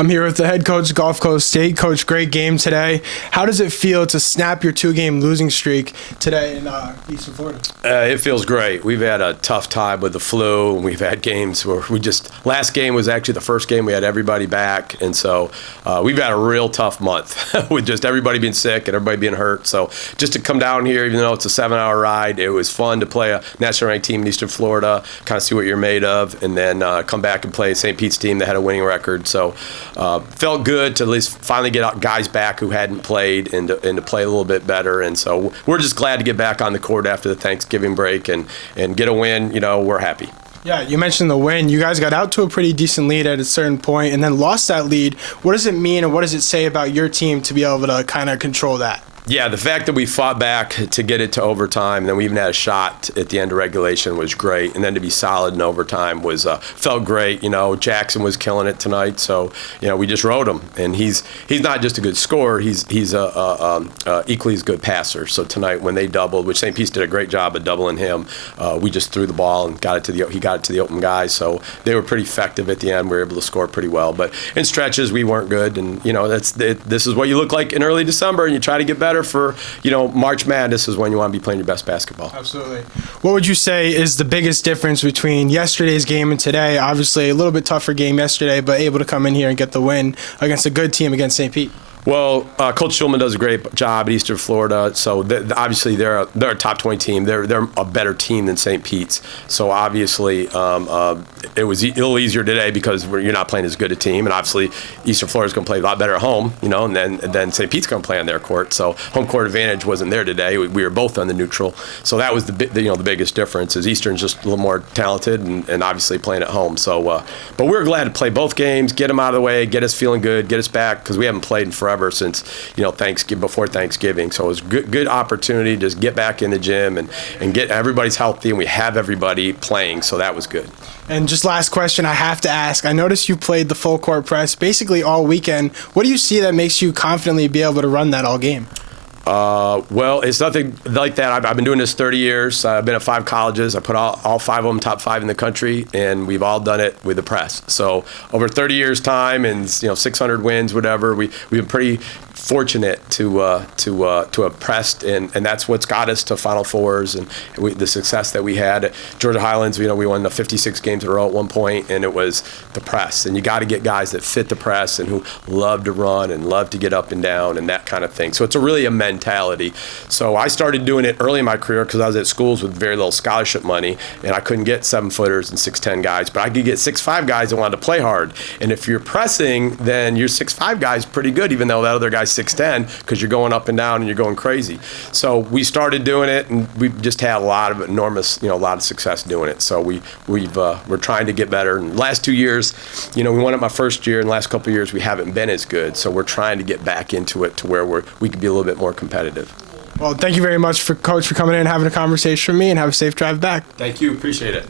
I'm here with the head coach, Gulf Coast State. Coach, great game today. How does it feel to snap your two-game losing streak today in Eastern Florida? It feels great. We've had a tough time with the flu, and we've had games where last game was actually the first game we had everybody back, and so we've had a real tough month with just everybody being sick and everybody being hurt. So just to come down here, even though it's a 7-hour ride, it was fun to play a national ranked team in Eastern Florida, kind of see what you're made of, and then come back and play St. Pete's team that had a winning record. So felt good to at least finally get guys back who hadn't played and to play a little bit better. And so we're just glad to get back on the court after the Thanksgiving break and get a win. You know, we're happy. Yeah, you mentioned the win. You guys got out to a pretty decent lead at a certain point and then lost that lead. What does it mean and what does it say about your team to be able to kind of control that? Yeah, the fact that we fought back to get it to overtime, and then we even had a shot at the end of regulation was great. And then to be solid in overtime was felt great. You know, Jackson was killing it tonight, so you know we just rode him. And he's not just a good scorer; he's equally as good passer. So tonight when they doubled, which St. Pete's did a great job of doubling him, we just threw the ball and he got it to the open guys. So they were pretty effective at the end. We were able to score pretty well, but in stretches we weren't good. And you know this is what you look like in early December, and you try to get better. For March Madness is when you want to be playing your best basketball. Absolutely. What would you say is the biggest difference between yesterday's game and today? Obviously a little bit tougher game yesterday, but able to come in here and get the win against a good team against St. Pete. Well, Coach Schulman does a great job at Eastern Florida. So obviously they're a top 20 team. They're a better team than St. Pete's. So obviously it was a little easier today because you're not playing as good a team, and obviously Eastern Florida's going to play a lot better at home, and then St. Pete's going to play on their court. So home court advantage wasn't there today. We were both on the neutral. So that was the biggest difference is Eastern's just a little more talented and obviously playing at home. So but we're glad to play both games, get them out of the way, get us feeling good, get us back because we haven't played in forever since before Thanksgiving. So it was good opportunity to just get back in the gym and get everybody's healthy, and we have everybody playing, so that was good. And just last question I have to ask. I noticed you played the full court press basically all weekend. What do you see that makes you confidently be able to run that all game? Well, it's nothing like that. I've been doing this 30 years. I've been at 5 colleges. I put all 5 of them top 5 in the country, and we've all done it with the press. So over 30 years' time and 600 wins, whatever, we've been pretty fortunate to have pressed, and that's what's got us to Final Fours and the success that we had at Georgia Highlands. We won the 56 games in a row at one point, and it was the press. And you got to get guys that fit the press and who love to run and love to get up and down and that kind of thing. So it's really a mentality. So I started doing it early in my career because I was at schools with very little scholarship money, and I couldn't get 7-footers and 6'10" guys, but I could get 6'5" guys that wanted to play hard. And if you're pressing, then your 6'5" guy's pretty good, even though that other guy's 6'10", because you're going up and down and you're going crazy. So we started doing it, and we've just had a lot of success doing it. So we're trying to get better. And the last 2 years, we won it my first year, and the last couple of years we haven't been as good. So we're trying to get back into it to where we could be a little bit more competitive. Well, thank you very much, Coach, for coming in and having a conversation with me, and have a safe drive back. Thank you. Appreciate it.